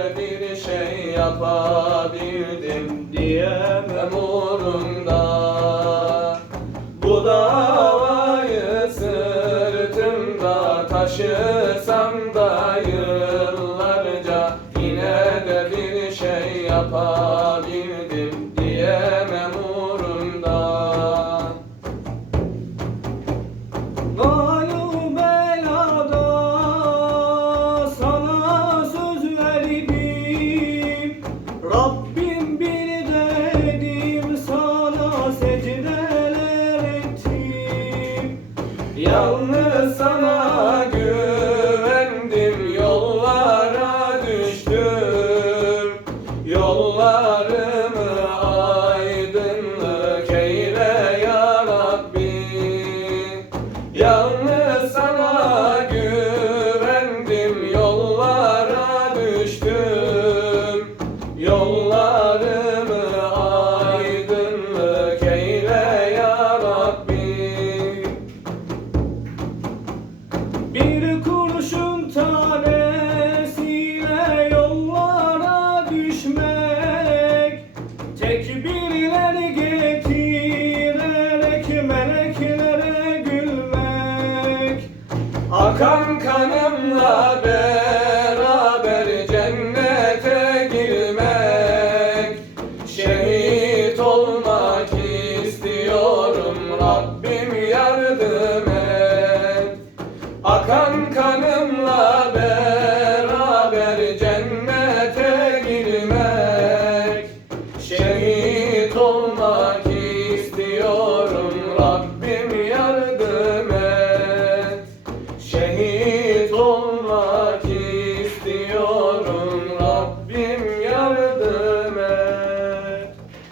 de bir şey yapabildim diyemem uğrunda. Bu davayı sırtımda taşısam da yıllarca Yine de bir şey yapabildim Yalnız sana güvendim Yollara düştüm. Yollarımı aydınlık eyle ya Yalnız sana güvendim Yollara düştüm. Yollarımı Bir kuruşun tanesine yollara düşmek Tekbirleri getirerek meleklere gülmek. Akan kanımla beraber cennete girmek. Şehit olmak istiyorum Rabbim Kanımla beraber cennete girmek Şehit olmak